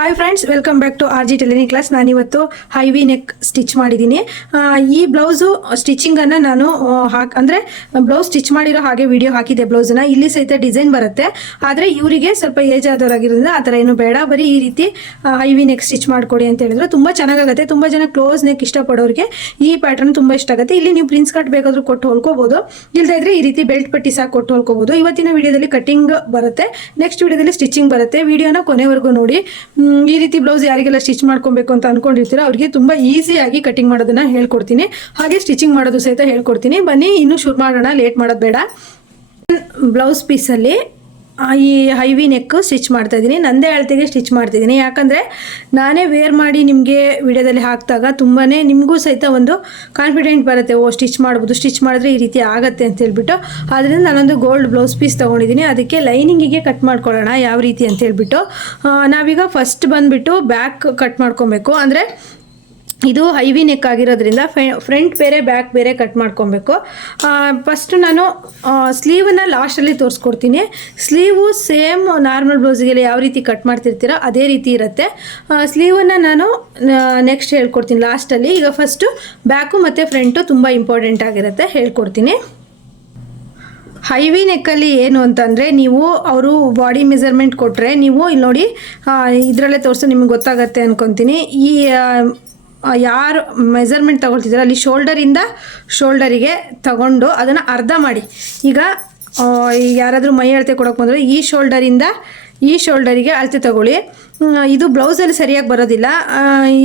Hi friends, welcome back to RG tailoring class. ನಾನಿವತ್ತು heavy neck stitch ಮಾಡಿದ್ದೀನಿ. ಈ blouse ಸ್ಟಿಚಿಂಗನ್ನು ನಾನು ಅಂದರೆ ಬ್ಲೌಸ್ ಸ್ಟಿಚ್ ಮಾಡಿರೋ ಹಾಗೆ ವಿಡಿಯೋ ಹಾಕಿದ್ದೆ. ಬ್ಲೌಸನ್ನ ಇಲ್ಲಿ ಸಹಿತ ಡಿಸೈನ್ ಬರುತ್ತೆ, ಆದರೆ ಇವರಿಗೆ ಸ್ವಲ್ಪ ಏಜ್ ಆದವರಾಗಿರೋದ್ರಿಂದ ಆ ಥರ ಏನು ಬೇಡ, ಬರೀ ಈ ರೀತಿ ಹೈವಿ ನೆಕ್ ಸ್ಟಿಚ್ ಮಾಡಿಕೊಡಿ ಅಂತ ಹೇಳಿದ್ರು. ತುಂಬ ಚೆನ್ನಾಗಾಗುತ್ತೆ. ತುಂಬ ಜನ ಕ್ಲೋಸ್ ನೆಕ್ ಇಷ್ಟಪಡೋರಿಗೆ ಈ ಪ್ಯಾಟರ್ನ್ ತುಂಬ ಇಷ್ಟ ಆಗುತ್ತೆ. ಇಲ್ಲಿ ನೀವು ಪ್ರಿನ್ಸ್ ಕಟ್ ಬೇಕಾದರೂ ಕೊಟ್ಟು ಹೊಲ್ಕೋಬೋದು, ಇಲ್ಲದೇ ಇದ್ರೆ ಈ ರೀತಿ ಬೆಲ್ಟ್ ಪಟ್ಟಿ ಸಾಕು ಕೊಟ್ಟು ಹೊಲ್ಕೋಬೋದು. ಇವತ್ತಿನ ವಿಡಿಯೋದಲ್ಲಿ ಕಟಿಂಗ್ ಬರುತ್ತೆ, ನೆಕ್ಸ್ಟ್ ವಿಡಿಯೋದಲ್ಲಿ ಸ್ಟಿಚಿಂಗ್ ಬರುತ್ತೆ. ವಿಡಿಯೋನ ಕೊನೆವರೆಗೂ ನೋಡಿ. ಈ ರೀತಿ ಬ್ಲೌಸ್ ಯಾರಿಗೆಲ್ಲ ಸ್ಟಿಚ್ ಮಾಡ್ಕೊಬೇಕು ಅಂತ ಅನ್ಕೊಂಡಿರ್ತೀರೋ ಅವ್ರಿಗೆ ತುಂಬ ಈಸಿಯಾಗಿ ಕಟಿಂಗ್ ಮಾಡೋದನ್ನ ಹೇಳ್ಕೊಡ್ತೀನಿ, ಹಾಗೆ ಸ್ಟಿಚಿಂಗ್ ಮಾಡೋದು ಸಹಿತ ಹೇಳ್ಕೊಡ್ತೀನಿ. ಬನ್ನಿ ಇನ್ನೂ ಶುರು ಮಾಡೋಣ, ಲೇಟ್ ಮಾಡೋದು ಬೇಡ. ಬ್ಲೌಸ್ ಪೀಸಲ್ಲಿ ಈ ಹೈವಿ ನೆಕ್ ಸ್ಟಿಚ್ ಮಾಡ್ತಾ ಇದ್ದೀನಿ. ನಂದೇ ಅಳತೆಗೆ ಸ್ಟಿಚ್ ಮಾಡ್ತಿದ್ದೀನಿ, ಯಾಕಂದರೆ ನಾನೇ ವೇರ್ ಮಾಡಿ ನಿಮಗೆ ವಿಡಿಯೋದಲ್ಲಿ ಹಾಕಿದಾಗ ತುಂಬಾ ನಿಮಗೂ ಸಹಿತ ಒಂದು ಕಾನ್ಫಿಡೆಂಟ್ ಬರುತ್ತೆ, ಓ ಸ್ಟಿಚ್ ಮಾಡ್ಬೋದು, ಸ್ಟಿಚ್ ಮಾಡಿದ್ರೆ ಈ ರೀತಿ ಆಗುತ್ತೆ ಅಂತ ಹೇಳ್ಬಿಟ್ಟು. ಆದ್ದರಿಂದ ನಾನೊಂದು ಗೋಲ್ಡ್ ಬ್ಲೌಸ್ ಪೀಸ್ ತೊಗೊಂಡಿದ್ದೀನಿ. ಅದಕ್ಕೆ ಲೈನಿಂಗಿಗೆ ಕಟ್ ಮಾಡ್ಕೊಳ್ಳೋಣ ಯಾವ ರೀತಿ ಅಂತ ಹೇಳ್ಬಿಟ್ಟು. ನಾವೀಗ ಫಸ್ಟ್ ಬಂದುಬಿಟ್ಟು ಬ್ಯಾಕ್ ಕಟ್ ಮಾಡ್ಕೊಬೇಕು. ಅಂದರೆ ಇದು ಹೈವಿ ನೆಕ್ ಆಗಿರೋದ್ರಿಂದ ಫ್ರಂಟ್ ಬೇರೆ ಬ್ಯಾಕ್ ಬೇರೆ ಕಟ್ ಮಾಡ್ಕೊಬೇಕು. ಫಸ್ಟು ನಾನು ಸ್ಲೀವನ್ನು ಲಾಸ್ಟಲ್ಲಿ ತೋರಿಸ್ಕೊಡ್ತೀನಿ. ಸ್ಲೀವು ಸೇಮ್ ನಾರ್ಮಲ್ ಬ್ಲೌಸಿಗೆಲ್ಲ ಯಾವ ರೀತಿ ಕಟ್ ಮಾಡ್ತಿರ್ತೀರೋ ಅದೇ ರೀತಿ ಇರುತ್ತೆ. ಸ್ಲೀವನ್ನು ನಾನು ನೆಕ್ಸ್ಟ್ ಹೇಳ್ಕೊಡ್ತೀನಿ ಲಾಸ್ಟಲ್ಲಿ. ಈಗ ಫಸ್ಟು ಬ್ಯಾಕು ಮತ್ತು ಫ್ರಂಟು ತುಂಬ ಇಂಪಾರ್ಟೆಂಟ್ ಆಗಿರುತ್ತೆ, ಹೇಳ್ಕೊಡ್ತೀನಿ. ಹೈವಿ ನೆಕ್ಕಲ್ಲಿ ಏನು ಅಂತಂದರೆ, ನೀವು ಅವರು ಬಾಡಿ ಮೆಜರ್ಮೆಂಟ್ ಕೊಟ್ಟರೆ ನೀವು ಇಲ್ಲಿ ನೋಡಿ ಇದರಲ್ಲೇ ತೋರಿಸೋ ನಿಮ್ಗೆ ಗೊತ್ತಾಗತ್ತೆ ಅಂದ್ಕೊತೀನಿ. ಈ ಯಾರು ಮೆಜರ್ಮೆಂಟ್ ತೊಗೊಳ್ತಿದ್ದೀರೋ ಅಲ್ಲಿ ಶೋಲ್ಡರಿಗೆ ತಗೊಂಡು ಅದನ್ನು ಅರ್ಧ ಮಾಡಿ. ಈಗ ಯಾರಾದರೂ ಮೈ ಅಳತೆ ಕೊಡೋಕೆ ಬಂದರೆ ಈ ಶೋಲ್ಡರಿಗೆ ಅಳತೆ ತಗೊಳ್ಳಿ. ಇದು ಬ್ಲೌಸಲ್ಲಿ ಸರಿಯಾಗಿ ಬರೋದಿಲ್ಲ.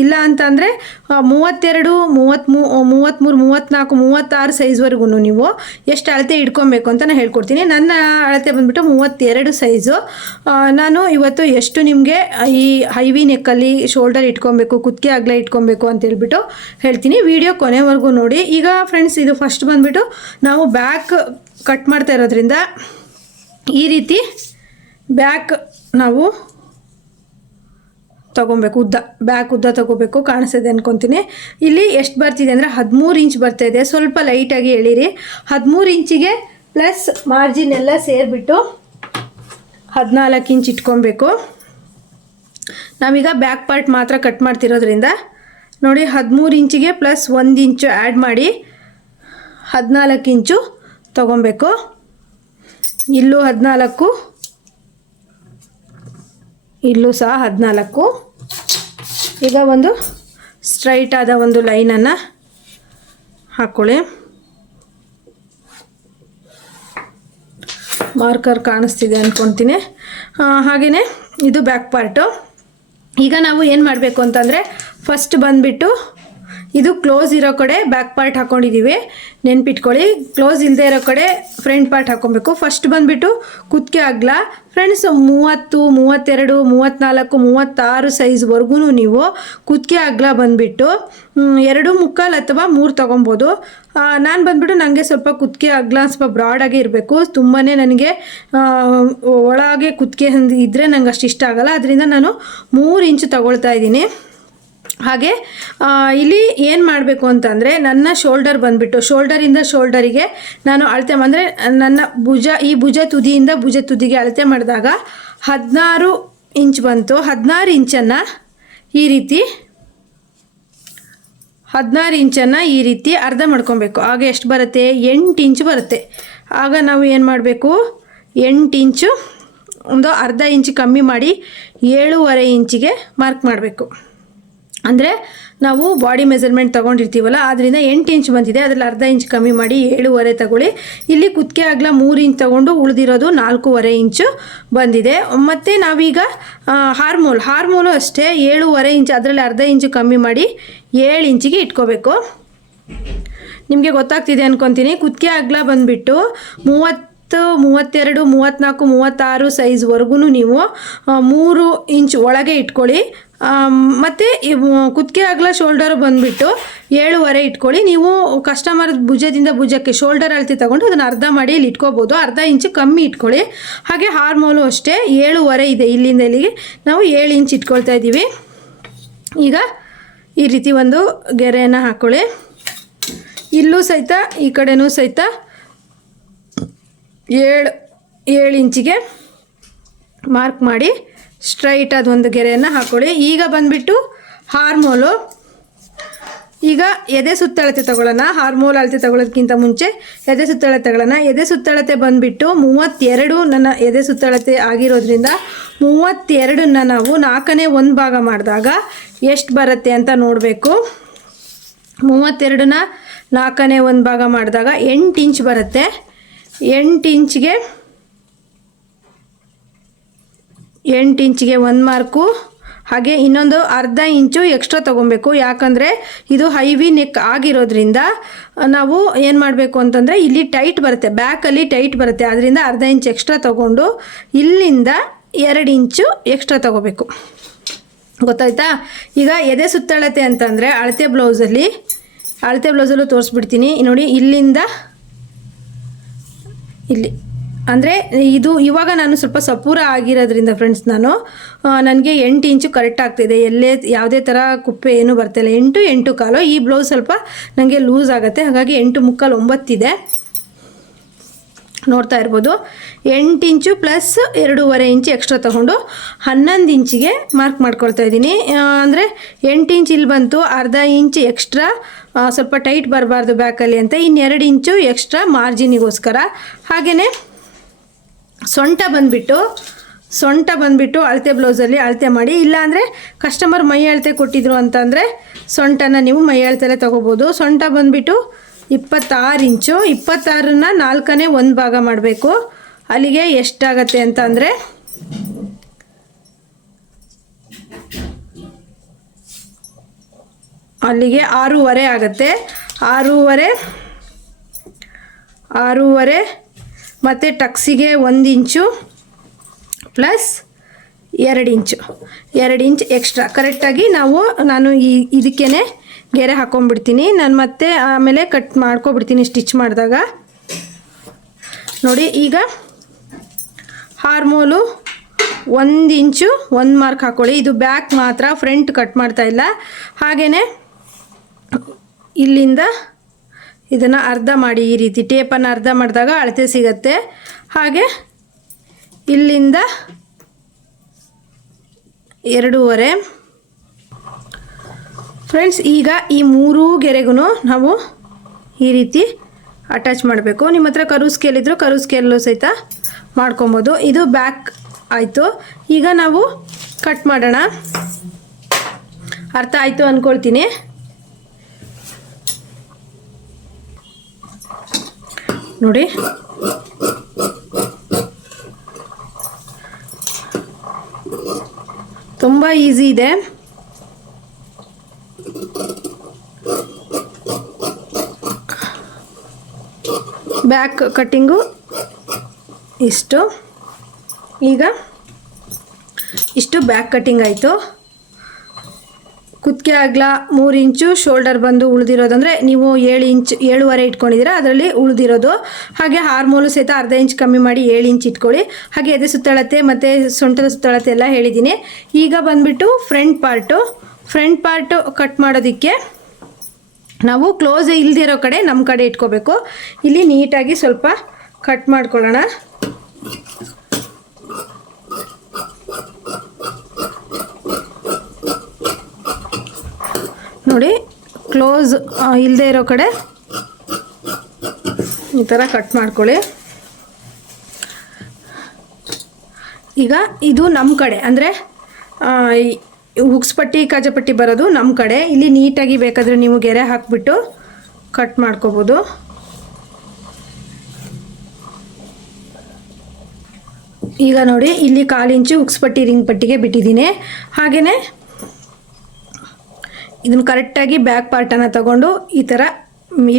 ಇಲ್ಲ ಅಂತ ಅಂದರೆ 32, 33, 34, 36 ಸೈಜ್ವರೆಗೂ ನೀವು ಎಷ್ಟು ಅಳತೆ ಇಟ್ಕೊಬೇಕು ಅಂತ ನಾನು ಹೇಳ್ಕೊಡ್ತೀನಿ. ನನ್ನ ಅಳತೆ ಬಂದುಬಿಟ್ಟು 32 ಸೈಜು. ನಾನು ಇವತ್ತು ಎಷ್ಟು ನಿಮಗೆ ಈ ಹೈವಿ ನೆಕ್ಕಲ್ಲಿ ಶೋಲ್ಡರ್ ಇಟ್ಕೊಬೇಕು, ಕುತ್ತಿಗೆ ಅಗಲ ಇಟ್ಕೊಬೇಕು ಅಂತ ಹೇಳ್ಬಿಟ್ಟು ಹೇಳ್ತೀನಿ. ವಿಡಿಯೋ ಕೊನೆವರೆಗೂ ನೋಡಿ. ಈಗ ಫ್ರೆಂಡ್ಸ್, ಇದು ಫಸ್ಟ್ ಬಂದುಬಿಟ್ಟು ನಾವು ಬ್ಯಾಕ್ ಕಟ್ ಮಾಡ್ತಾ ಇರೋದ್ರಿಂದ ಈ ರೀತಿ ಬ್ಯಾಕ್ ನಾವು ತೊಗೊಬೇಕು. ಬ್ಯಾಕ್ ಉದ್ದ ತೊಗೋಬೇಕು. ಕಾಣಿಸ್ತಿದೆ ಅಂದ್ಕೊತೀನಿ. ಇಲ್ಲಿ ಎಷ್ಟು ಬರ್ತಿದೆ ಅಂದರೆ 13 ಇಂಚ್ ಬರ್ತಾಯಿದೆ. ಸ್ವಲ್ಪ ಲೈಟಾಗಿ ಎಳೀರಿ. 13 ಇಂಚಿಗೆ ಪ್ಲಸ್ ಮಾರ್ಜಿನ್ ಎಲ್ಲ ಸೇರಿಬಿಟ್ಟು 14 ಇಂಚ್ ಇಟ್ಕೊಬೇಕು. ನಾವೀಗ ಬ್ಯಾಕ್ ಪಾರ್ಟ್ ಮಾತ್ರ ಕಟ್ ಮಾಡ್ತಿರೋದ್ರಿಂದ ನೋಡಿ, 13 ಇಂಚಿಗೆ ಪ್ಲಸ್ 1 ಇಂಚು ಆ್ಯಡ್ ಮಾಡಿ 14 ಇಂಚು ತೊಗೊಬೇಕು. ಇಲ್ಲೂ 14, ಇಲ್ಲೂ ಸಹ 14. ಈಗ ಒಂದು ಸ್ಟ್ರೈಟ್ ಆದ ಒಂದು ಲೈನನ್ನು ಹಾಕ್ಕೊಳ್ಳಿ. ಮಾರ್ಕರ್ ಕಾಣಿಸ್ತಿದೆ ಅಂದ್ಕೊತೀನಿ. ಹಾಗೆಯೇ ಇದು ಬ್ಯಾಕ್ ಪಾರ್ಟು. ಈಗ ನಾವು ಏನು ಮಾಡಬೇಕು ಅಂತಂದರೆ, ಫಸ್ಟ್ ಬಂದುಬಿಟ್ಟು ಇದು ಕ್ಲೋಸ್ ಇರೋ ಕಡೆ ಬ್ಯಾಕ್ ಪಾರ್ಟ್ ಹಾಕ್ಕೊಂಡಿದ್ದೀವಿ, ನೆನ್ಪಿಟ್ಕೊಳ್ಳಿ. ಕ್ಲೋಸ್ ಇಲ್ಲದೆ ಇರೋ ಕಡೆ ಫ್ರಂಟ್ ಪಾರ್ಟ್ ಹಾಕ್ಕೊಬೇಕು. ಫಸ್ಟ್ ಬಂದುಬಿಟ್ಟು ಕುತ್ತಿಗೆ ಅಗಲ ಫ್ರೆಂಡ್ಸ್ 30, 32, 34, 36 ಸೈಜ್ವರೆಗೂ ನೀವು ಕುತ್ತಿಗೆ ಅಗಲ ಬಂದುಬಿಟ್ಟು 2.25 ಅಥವಾ 3 ತೊಗೊಬೋದು. ನಾನು ಬಂದುಬಿಟ್ಟು ನನಗೆ ಸ್ವಲ್ಪ ಕುತ್ತಿಗೆ ಅಗಲ ಸ್ವಲ್ಪ ಬ್ರಾಡಾಗಿ ಇರಬೇಕು. ತುಂಬಾ ನನಗೆ ಒಳಗೆ ಕುತ್ತಿಗೆ ಇದ್ದರೆ ನಂಗೆ ಅಷ್ಟು ಇಷ್ಟ ಆಗಲ್ಲ. ಅದರಿಂದ ನಾನು 3 ಇಂಚು ತೊಗೊಳ್ತಾ ಇದ್ದೀನಿ. ಹಾಗೆ ಇಲ್ಲಿ ಏನು ಮಾಡಬೇಕು ಅಂತಂದರೆ, ನನ್ನ ಶೋಲ್ಡರ್ ಬಂದುಬಿಟ್ಟು ಶೋಲ್ಡರಿಂದ ಶೋಲ್ಡರಿಗೆ ನಾನು ಅಳತೆ ಅಂದರೆ ನನ್ನ ಈ ಭುಜ ತುದಿಯಿಂದ ಭುಜ ತುದಿಗೆ ಅಳತೆ ಮಾಡಿದಾಗ 16 ಇಂಚ್ ಬಂತು. 16 ಇಂಚನ್ನು ಈ ರೀತಿ 16 ಇಂಚನ್ನು ಈ ರೀತಿ ಅರ್ಧ ಮಾಡ್ಕೊಬೇಕು. ಆಗ ಎಷ್ಟು ಬರುತ್ತೆ? 8 ಇಂಚು ಬರುತ್ತೆ. ಆಗ ನಾವು ಏನು ಮಾಡಬೇಕು? 8 ಇಂಚು ಒಂದು ಅರ್ಧ ಇಂಚು ಕಮ್ಮಿ ಮಾಡಿ 7.5 ಇಂಚಿಗೆ ಮಾರ್ಕ್ ಮಾಡಬೇಕು. ಅಂದರೆ ನಾವು ಬಾಡಿ ಮೆಜರ್ಮೆಂಟ್ ತೊಗೊಂಡಿರ್ತೀವಲ್ಲ, ಅದರಿಂದ 8 ಇಂಚ್ ಬಂದಿದೆ, ಅದರಲ್ಲಿ ಅರ್ಧ ಇಂಚ್ ಕಮ್ಮಿ ಮಾಡಿ 7.5 ತಗೊಳ್ಳಿ. ಇಲ್ಲಿ ಕುತ್ತಿಗೆ ಅಗಲ 3 ಇಂಚ್ ತೊಗೊಂಡು ಉಳಿದಿರೋದು 4.5 ಇಂಚು ಬಂದಿದೆ. ಮತ್ತು ನಾವೀಗ ಹಾರ್ಮೋಲು ಅಷ್ಟೇ 7.5 ಇಂಚ್, ಅದರಲ್ಲಿ ಅರ್ಧ ಇಂಚು ಕಮ್ಮಿ ಮಾಡಿ 7 ಇಂಚಿಗೆ ಇಟ್ಕೋಬೇಕು. ನಿಮಗೆ ಗೊತ್ತಾಗ್ತಿದೆ ಅಂದ್ಕೊತೀನಿ. ಕುತ್ತಿಗೆ ಅಗಲ ಬಂದುಬಿಟ್ಟು 30, 32, 34, 36 ಸೈಜ್ವರೆಗೂ ನೀವು 3 ಇಂಚ್ ಒಳಗೆ ಇಟ್ಕೊಳ್ಳಿ. ಮತ್ತು ಕುತ್ತಿಗೆ ಅಗಲ ಶೋಲ್ಡರ್ ಬಂದುಬಿಟ್ಟು 7.5 ಇಟ್ಕೊಳ್ಳಿ. ನೀವು ಕಸ್ಟಮರ್ ಭುಜದಿಂದ ಭುಜಕ್ಕೆ ಶೋಲ್ಡರ್ ಅಳತೆ ತೊಗೊಂಡು ಅದನ್ನು ಅರ್ಧ ಮಾಡಿ ಇಲ್ಲಿ ಇಟ್ಕೋಬೋದು. ಅರ್ಧ ಇಂಚು ಕಮ್ಮಿ ಇಟ್ಕೊಳ್ಳಿ. ಹಾಗೆ ಹಾರ್ಮೋಲು ಅಷ್ಟೇ 7.5 ಇದೆ. ಇಲ್ಲಿಂದ ಇಲ್ಲಿಗೆ ನಾವು 7 ಇಂಚ್ ಇಟ್ಕೊಳ್ತಾ ಇದ್ದೀವಿ. ಈಗ ಈ ರೀತಿ ಒಂದು ಗೆರೆಯನ್ನು ಹಾಕ್ಕೊಳ್ಳಿ. ಇಲ್ಲೂ ಸಹಿತ ಈ ಕಡೆನೂ ಸಹಿತ 7 ಇಂಚಿಗೆ ಮಾರ್ಕ್ ಮಾಡಿ ಸ್ಟ್ರೈಟ್ ಅದೊಂದು ಗೆರೆಯನ್ನು ಹಾಕ್ಕೊಳ್ಳಿ. ಈಗ ಬಂದುಬಿಟ್ಟು ಹಾರ್ಮೋಲು. ಈಗ ಎದೆ ಸುತ್ತಳತೆ ತಗೊಳ್ಳೋಣ. ಹಾರ್ಮೋಲ್ ಅಳತೆ ತಗೊಳ್ಳೋದಕ್ಕಿಂತ ಮುಂಚೆ ಎದೆ ಸುತ್ತಳತೆ ತಗೊಳ್ಳೋಣ. ಎದೆ ಸುತ್ತಳತೆ ಬಂದುಬಿಟ್ಟು 32 ನನ್ನ ಎದೆ ಸುತ್ತಳತೆ ಆಗಿರೋದ್ರಿಂದ 32ನ್ನ ನಾವು 4ನೇ 1 ಭಾಗ ಮಾಡಿದಾಗ ಎಷ್ಟು ಬರುತ್ತೆ ಅಂತ ನೋಡಬೇಕು. 32ನ 4ನೇ 1 ಭಾಗ ಮಾಡಿದಾಗ 8 ಇಂಚ್ ಬರುತ್ತೆ. 8 ಇಂಚಿಗೆ 1 ಮಾರ್ಕು. ಹಾಗೆ ಇನ್ನೊಂದು ಅರ್ಧ ಇಂಚು ಎಕ್ಸ್ಟ್ರಾ ತೊಗೊಬೇಕು. ಯಾಕಂದರೆ ಇದು ಹೈವಿ ನೆಕ್ ಆಗಿರೋದ್ರಿಂದ ನಾವು ಏನು ಮಾಡಬೇಕು ಅಂತಂದರೆ ಇಲ್ಲಿ ಟೈಟ್ ಬರುತ್ತೆ, ಬ್ಯಾಕಲ್ಲಿ ಟೈಟ್ ಬರುತ್ತೆ. ಅದರಿಂದ ಅರ್ಧ ಇಂಚ್ ಎಕ್ಸ್ಟ್ರಾ ತೊಗೊಂಡು ಇಲ್ಲಿಂದ 2 ಇಂಚು ಎಕ್ಸ್ಟ್ರಾ ತೊಗೋಬೇಕು. ಗೊತ್ತಾಯ್ತಾ? ಈಗ ಎದೆ ಸುತ್ತಳತೆ ಅಂತಂದರೆ ಅಳತೆ ಬ್ಲೌಸಲ್ಲೂ ತೋರಿಸ್ಬಿಡ್ತೀನಿ ನೋಡಿ. ಇಲ್ಲಿಂದ ಇಲ್ಲಿ ಅಂದರೆ ಇದು ಇವಾಗ ನಾನು ಸ್ವಲ್ಪ ಸಪೂರ ಆಗಿರೋದ್ರಿಂದ ಫ್ರೆಂಡ್ಸ್ ನನಗೆ 8 ಇಂಚು ಕರೆಕ್ಟ್ ಆಗ್ತಿದೆ. ಯಾವುದೇ ಥರ ಕುಪ್ಪೆ ಏನೂ ಬರ್ತಾಯಿಲ್ಲ. 8 ಕಾಲು. ಈ ಬ್ಲೌಸ್ ಸ್ವಲ್ಪ ನನಗೆ ಲೂಸ್ ಆಗುತ್ತೆ, ಹಾಗಾಗಿ 8 ಮುಕ್ಕಾಲು 9 ಇದೆ. ನೋಡ್ತಾ ಇರ್ಬೋದು. 8 ಇಂಚು ಪ್ಲಸ್ 2.5 ಇಂಚು ಎಕ್ಸ್ಟ್ರಾ ತೊಗೊಂಡು 11 ಇಂಚಿಗೆ ಮಾರ್ಕ್ ಮಾಡ್ಕೊಳ್ತಾ ಇದ್ದೀನಿ. ಅಂದರೆ 8 ಇಂಚ್ ಇಲ್ಲಿ ಬಂತು, ಅರ್ಧ ಇಂಚ್ ಎಕ್ಸ್ಟ್ರಾ ಸ್ವಲ್ಪ ಟೈಟ್ ಬರಬಾರ್ದು ಬ್ಯಾಕಲ್ಲಿ ಅಂತ, ಇನ್ನು 2 ಇಂಚು ಎಕ್ಸ್ಟ್ರಾ ಮಾರ್ಜಿನಿಗೋಸ್ಕರ. ಹಾಗೆಯೇ ಸೊಂಟ ಬಂದುಬಿಟ್ಟು ಅಳತೆ ಬ್ಲೌಸಲ್ಲಿ ಅಳತೆ ಮಾಡಿ. ಇಲ್ಲಾಂದರೆ ಕಸ್ಟಮರ್ ಮೈ ಅಳತೆ ಕೊಟ್ಟಿದ್ರು ಅಂತಂದರೆ ಸೊಂಟನ ನೀವು ಮೈ ಅಳತೆಲ್ಲೇ ತೊಗೋಬೋದು. ಸೊಂಟ ಬಂದುಬಿಟ್ಟು 26 ಇಂಚು. 26ನ್ನ 4ನೇ 1 ಭಾಗ ಮಾಡಬೇಕು. ಅಲ್ಲಿಗೆ ಎಷ್ಟಾಗತ್ತೆ ಅಂತಂದರೆ ಅಲ್ಲಿಗೆ 6.5 ಆಗುತ್ತೆ. 6.5 ಮತ್ತು ಟಕ್ಸಿಗೆ 1 ಇಂಚು ಪ್ಲಸ್ 2 ಇಂಚ್ ಎಕ್ಸ್ಟ್ರಾ ಕರೆಕ್ಟಾಗಿ ನಾನು ಇದಕ್ಕೇ ಗೆರೆ ಹಾಕ್ಕೊಂಡ್ಬಿಡ್ತೀನಿ. ನಾನು ಮತ್ತೆ ಆಮೇಲೆ ಕಟ್ ಮಾಡ್ಕೊಬಿಡ್ತೀನಿ ಸ್ಟಿಚ್ ಮಾಡಿದಾಗ. ನೋಡಿ ಈಗ ಹಾರ್ಮೋಲು 1 ಇಂಚು 1 ಮಾರ್ಕ್ ಹಾಕ್ಕೊಳ್ಳಿ. ಇದು ಬ್ಯಾಕ್ ಮಾತ್ರ, ಫ್ರಂಟ್ ಕಟ್ ಮಾಡ್ತಾ ಇಲ್ಲ. ಹಾಗೆಯೇ ಇಲ್ಲಿಂದ ಇದನ್ನು ಅರ್ಧ ಮಾಡಿ, ಈ ರೀತಿ ಟೇಪನ್ನು ಅರ್ಧ ಮಾಡಿದಾಗ ಅಳತೆ ಸಿಗತ್ತೆ. ಹಾಗೆ ಇಲ್ಲಿಂದ 2.5 ಫ್ರೆಂಡ್ಸ್. ಈಗ ಈ 3 ಗೆರೆಗೂ ನಾವು ಈ ರೀತಿ ಅಟ್ಯಾಚ್ ಮಾಡಬೇಕು. ನಿಮ್ಮ ಹತ್ರ ಕರು ಸ್ಕೇಲ್ ಇದ್ದರೂ ಕರು ಸ್ಕೇಲಲ್ಲೂ ಸಹಿತ ಮಾಡ್ಕೊಬೋದು. ಇದು ಬ್ಯಾಕ್ ಆಯಿತು. ಈಗ ನಾವು ಕಟ್ ಮಾಡೋಣ. ಅರ್ಥ ಆಯಿತು ಅಂದ್ಕೊಳ್ತೀನಿ. ನೋಡಿ ತುಂಬ ಈಸಿ ಇದೆ. ಬ್ಯಾಕ್ ಕಟ್ಟಿಂಗು ಇಷ್ಟು. ಈಗ ಇಷ್ಟು ಬ್ಯಾಕ್ ಕಟ್ಟಿಂಗ್ ಆಯಿತು. ಕುತ್ತಿಗೆ ಅಗಲ 3 ಇಂಚು, ಶೋಲ್ಡರ್ ಬಂದು ಉಳಿದಿರೋದಂದರೆ ನೀವು 7 ಇಂಚ್ 7.5 ಇಟ್ಕೊಂಡಿದ್ದೀರಾ, ಅದರಲ್ಲಿ ಉಳಿದಿರೋದು. ಹಾಗೆ ಹಾರ್ಮೋಲು ಸಹಿತ ಅರ್ಧ ಇಂಚ್ ಕಮ್ಮಿ ಮಾಡಿ 7 ಇಂಚ್ ಇಟ್ಕೊಳ್ಳಿ. ಹಾಗೆ ಎದೆ ಸುತ್ತಳತೆ ಮತ್ತು ಸೊಂಟದ ಸುತ್ತಳತೆ ಎಲ್ಲ ಹೇಳಿದ್ದೀನಿ. ಈಗ ಬಂದುಬಿಟ್ಟು ಫ್ರಂಟ್ ಪಾರ್ಟು ಕಟ್ ಮಾಡೋದಕ್ಕೆ ನಾವು ಕ್ಲೋಸ್ ಇಲ್ದಿರೋ ಕಡೆ ನಮ್ಮ ಕಡೆ ಇಟ್ಕೋಬೇಕು. ಇಲ್ಲಿ ನೀಟಾಗಿ ಸ್ವಲ್ಪ ಕಟ್ ಮಾಡ್ಕೊಳ್ಳೋಣ. ನೋಡಿ ಕ್ಲೋಸ್ ಇಲ್ಲದೆ ಇರೋ ಕಡೆ ಈ ಥರ ಕಟ್ ಮಾಡ್ಕೊಳ್ಳಿ. ಈಗ ಇದು ನಮ್ಮ ಕಡೆ ಅಂದರೆ ಹುಕ್ಸ್ ಪಟ್ಟಿ ಕಾಜಪಟ್ಟಿ ಬರೋದು ನಮ್ಮ ಕಡೆ. ಇಲ್ಲಿ ನೀಟಾಗಿ ಬೇಕಾದರೆ ನೀವು ಗೆರೆ ಹಾಕಿಬಿಟ್ಟು ಕಟ್ ಮಾಡ್ಕೋಬೋದು. ಈಗ ನೋಡಿ ಇಲ್ಲಿ 1/4 ಇಂಚು ಹುಕ್ಸ್ ಪಟ್ಟಿ ರಿಂಗ್ ಪಟ್ಟಿಗೆ ಬಿಟ್ಟಿದ್ದೀನಿ. ಹಾಗೆಯೇ ಇದನ್ನು ಕರೆಕ್ಟಾಗಿ ಬ್ಯಾಕ್ ಪಾರ್ಟನ್ನು ತಗೊಂಡು ಈ ಥರ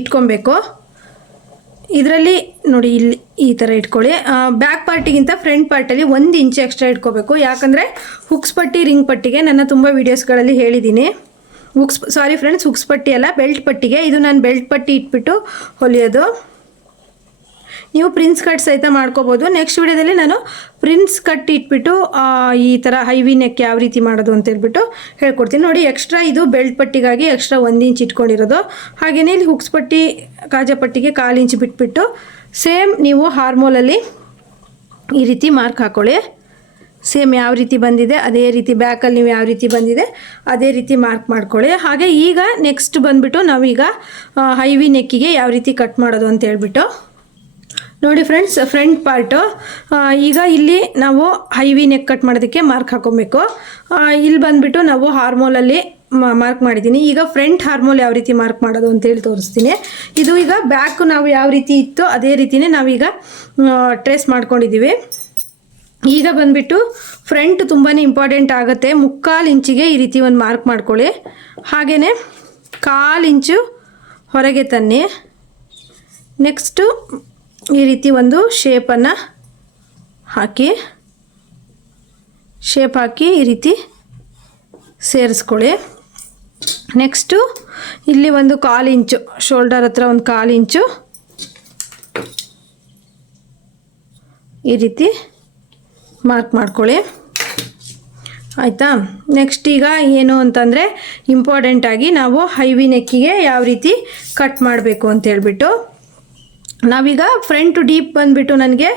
ಇಟ್ಕೊಬೇಕು. ಇದರಲ್ಲಿ ನೋಡಿ ಇಲ್ಲಿ ಈ ಥರ ಇಟ್ಕೊಳ್ಳಿ. ಬ್ಯಾಕ್ ಪಾರ್ಟಿಗಿಂತ ಫ್ರಂಟ್ ಪಾರ್ಟಲ್ಲಿ 1 ಇಂಚ್ ಎಕ್ಸ್ಟ್ರಾ ಇಟ್ಕೋಬೇಕು. ಯಾಕಂದರೆ ಹುಕ್ಸ್ ಪಟ್ಟಿ ರಿಂಗ್ ಪಟ್ಟಿಗೆ ನನ್ನ ತುಂಬ ವೀಡಿಯೋಸ್ಗಳಲ್ಲಿ ಹೇಳಿದ್ದೀನಿ. ಹುಕ್ಸ್ ಪಟ್ಟಿ ಅಲ್ಲ, ಬೆಲ್ಟ್ ಪಟ್ಟಿಗೆ. ಇದು ನಾನು ಬೆಲ್ಟ್ ಪಟ್ಟಿ ಇಟ್ಬಿಟ್ಟು ಹೊಲಿಯೋದು. ನೀವು ಪ್ರಿನ್ಸ್ ಕಟ್ ಸಹಿತ ಮಾಡ್ಕೋಬೋದು. ನೆಕ್ಸ್ಟ್ ವಿಡಿಯೋದಲ್ಲಿ ನಾನು ಪ್ರಿನ್ಸ್ ಕಟ್ ಇಟ್ಬಿಟ್ಟು ಈ ಥರ ಹೈವಿ ನೆಕ್ ಯಾವ ರೀತಿ ಮಾಡೋದು ಅಂತ ಹೇಳ್ಬಿಟ್ಟು ಹೇಳ್ಕೊಡ್ತೀನಿ. ನೋಡಿ ಎಕ್ಸ್ಟ್ರಾ ಇದು ಬೆಲ್ಟ್ ಪಟ್ಟಿಗಾಗಿ ಎಕ್ಸ್ಟ್ರಾ 1 ಇಂಚ್ ಇಟ್ಕೊಂಡಿರೋದು. ಹಾಗೆಯೇ ಇಲ್ಲಿ ಹುಕ್ಸ್ ಪಟ್ಟಿ ಕಾಜಪಟ್ಟಿಗೆ 1/4 ಇಂಚ್ ಬಿಟ್ಬಿಟ್ಟು ಸೇಮ್ ನೀವು ಹಾರ್ಮೋಲಲ್ಲಿ ಈ ರೀತಿ ಮಾರ್ಕ್ ಹಾಕ್ಕೊಳ್ಳಿ. ಸೇಮ್ ಯಾವ ರೀತಿ ಬಂದಿದೆ ಅದೇ ರೀತಿ ಬ್ಯಾಕಲ್ಲಿ ನೀವು ಯಾವ ರೀತಿ ಬಂದಿದೆ ಅದೇ ರೀತಿ ಮಾರ್ಕ್ ಮಾಡ್ಕೊಳ್ಳಿ. ಹಾಗೆ ಈಗ ನೆಕ್ಸ್ಟ್ ಬಂದುಬಿಟ್ಟು ನಾವೀಗ ಹೈವಿ ನೆಕ್ಕಿಗೆ ಯಾವ ರೀತಿ ಕಟ್ ಮಾಡೋದು ಅಂತ ಹೇಳ್ಬಿಟ್ಟು ನೋಡಿ ಫ್ರೆಂಡ್ಸ್. ಫ್ರಂಟ್ ಪಾರ್ಟು ಈಗ ಇಲ್ಲಿ ನಾವು ಹೈವಿ ನೆಕ್ ಕಟ್ ಮಾಡೋದಕ್ಕೆ ಮಾರ್ಕ್ ಹಾಕೊಬೇಕು. ಇಲ್ಲಿ ಬಂದುಬಿಟ್ಟು ನಾವು ಹಾರ್ಮೋಲಲ್ಲಿ ಮಾರ್ಕ್ ಮಾಡಿದ್ದೀನಿ. ಈಗ ಫ್ರಂಟ್ ಹಾರ್ಮೋಲ್ ಯಾವ ರೀತಿ ಮಾರ್ಕ್ ಮಾಡೋದು ಅಂತೇಳಿ ತೋರಿಸ್ತೀನಿ. ಇದು ಈಗ ಬ್ಯಾಕ್ ನಾವು ಯಾವ ರೀತಿ ಇತ್ತು ಅದೇ ರೀತಿಯೇ ನಾವೀಗ ಟ್ರೇಸ್ ಮಾಡ್ಕೊಂಡಿದ್ದೀವಿ. ಈಗ ಬಂದುಬಿಟ್ಟು ಫ್ರಂಟ್ ತುಂಬಾ ಇಂಪಾರ್ಟೆಂಟ್ ಆಗುತ್ತೆ. 3/4 ಇಂಚಿಗೆ ಈ ರೀತಿ ಒಂದು ಮಾರ್ಕ್ ಮಾಡ್ಕೊಳ್ಳಿ. ಹಾಗೆಯೇ 1/4 ಇಂಚು ಹೊರಗೆ ತನ್ನಿ. ನೆಕ್ಸ್ಟು ಈ ರೀತಿ ಒಂದು ಶೇಪನ್ನು ಹಾಕಿ ಈ ರೀತಿ ಸೇರಿಸ್ಕೊಳ್ಳಿ. ನೆಕ್ಸ್ಟು ಇಲ್ಲಿ ಒಂದು 1/4 ಇಂಚು ಶೋಲ್ಡರ್ ಹತ್ರ ಒಂದು 1/4 ಇಂಚು ಈ ರೀತಿ ಮಾರ್ಕ್ ಮಾಡ್ಕೊಳ್ಳಿ. ಆಯಿತಾ. ನೆಕ್ಸ್ಟ್ ಈಗ ಏನು ಅಂತಂದರೆ ಇಂಪಾರ್ಟೆಂಟಾಗಿ ನಾವು ಹೈವಿ ನೆಕ್ಕಿಗೆ ಯಾವ ರೀತಿ ಕಟ್ ಮಾಡಬೇಕು ಅಂತ ಹೇಳ್ಬಿಟ್ಟು ನಾವೀಗ ಫ್ರಂಟ್ ಡೀಪ್ ಬಂದುಬಿಟ್ಟು ನನಗೆ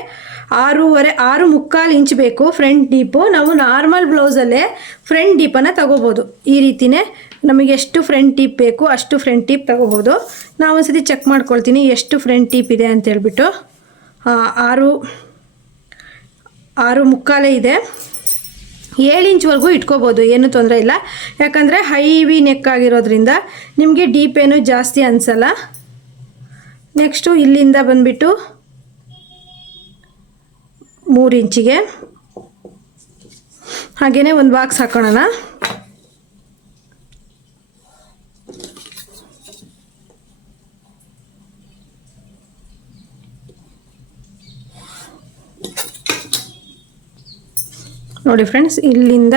6.25 ಇಂಚ್ ಬೇಕು ಫ್ರಂಟ್ ಡೀಪು. ನಾವು ನಾರ್ಮಲ್ ಬ್ಲೌಸಲ್ಲೇ ಫ್ರಂಟ್ ಡೀಪನ್ನು ತಗೋಬೋದು. ಈ ರೀತಿಯೇ ನಮಗೆ ಎಷ್ಟು ಫ್ರಂಟ್ ಡೀಪ್ ಬೇಕು ಅಷ್ಟು ಫ್ರಂಟ್ ಡೀಪ್ ತಗೋಬೋದು. ನಾವು ಒಂದ್ಸತಿ ಚೆಕ್ ಮಾಡ್ಕೊಳ್ತೀನಿ ಎಷ್ಟು ಫ್ರಂಟ್ ಡೀಪ್ ಇದೆ ಅಂತ ಹೇಳ್ಬಿಟ್ಟು. 6.25 ಇದೆ. 7 ಇಂಚ್ವರೆಗೂ ಇಟ್ಕೋಬೋದು, ಏನೂ ತೊಂದರೆ ಇಲ್ಲ. ಯಾಕಂದರೆ ಹೈವಿ ನೆಕ್ ಆಗಿರೋದ್ರಿಂದ ನಿಮಗೆ ಡೀಪ್ ಏನು ಜಾಸ್ತಿ ಅನಿಸಲ್ಲ. ನೆಕ್ಸ್ಟು ಇಲ್ಲಿಂದ ಬಂದುಬಿಟ್ಟು 3 ಇಂಚಿಗೆ ಹಾಗೆಯೇ ಒಂದು ಬಾಕ್ಸ್ ಹಾಕೋಣ. ನೋಡಿ ಫ್ರೆಂಡ್ಸ್, ಇಲ್ಲಿಂದ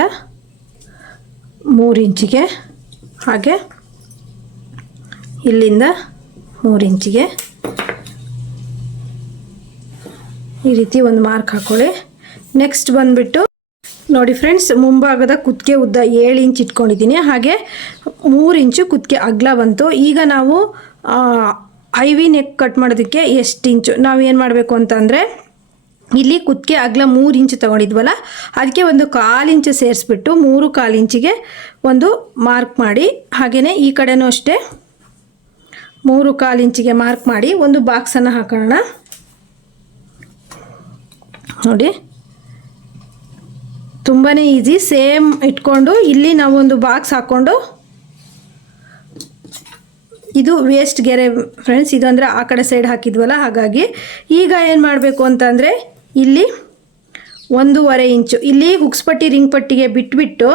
3 ಇಂಚಿಗೆ ಹಾಗೆ ಇಲ್ಲಿಂದ 3 ಇಂಚಿಗೆ ಈ ರೀತಿ ಒಂದು ಮಾರ್ಕ್ ಹಾಕೊಳ್ಳಿ. ನೆಕ್ಸ್ಟ್ ಬಂದುಬಿಟ್ಟು ನೋಡಿ ಫ್ರೆಂಡ್ಸ್, ಮುಂಭಾಗದ ಕುತ್ತಿಗೆ ಉದ್ದ 7 ಇಂಚ್ ಇಟ್ಕೊಂಡಿದ್ದೀನಿ. ಹಾಗೆ 3 ಇಂಚು ಕುತ್ತಿಗೆ ಅಗಲ ಬಂತು. ಈಗ ನಾವು ಹೈವಿ ನೆಕ್ ಕಟ್ ಮಾಡೋದಕ್ಕೆ ಎಷ್ಟು ಇಂಚು ನಾವೇನು ಮಾಡಬೇಕು ಅಂತಂದರೆ ಇಲ್ಲಿ ಕುತ್ತಿಗೆ ಅಗಲ 3 ಇಂಚು ತೊಗೊಂಡಿದ್ವಲ್ಲ ಅದಕ್ಕೆ ಒಂದು 1/4 ಇಂಚು ಸೇರಿಸ್ಬಿಟ್ಟು 3/4 ಇಂಚಿಗೆ ಒಂದು ಮಾರ್ಕ್ ಮಾಡಿ. ಹಾಗೆಯೇ ಈ ಕಡೆನೂ ಅಷ್ಟೇ 3/4 ಇಂಚಿಗೆ ಮಾರ್ಕ್ ಮಾಡಿ ಒಂದು ಬಾಕ್ಸನ್ನು ಹಾಕೋಣ. ನೋಡಿ, ತುಂಬಾ ಈಸಿ. ಸೇಮ್ ಇಟ್ಕೊಂಡು ಇಲ್ಲಿ ನಾವು ಒಂದು ಬಾಕ್ಸ್ ಹಾಕ್ಕೊಂಡು ಇದು ವೇಸ್ಟ್ ಗೆರೆ ಫ್ರೆಂಡ್ಸ್, ಇದು ಅಂದರೆ ಆ ಕಡೆ ಸೈಡ್ ಹಾಕಿದ್ವಲ್ಲ, ಹಾಗಾಗಿ ಈಗ ಏನು ಮಾಡಬೇಕು ಅಂತಂದರೆ ಇಲ್ಲಿ 1.5 ಇಂಚು ಇಲ್ಲಿ ಹುಕ್ಸ್ ಪಟ್ಟಿ ರಿಂಗ್ ಪಟ್ಟಿಗೆ ಬಿಟ್ಬಿಟ್ಟು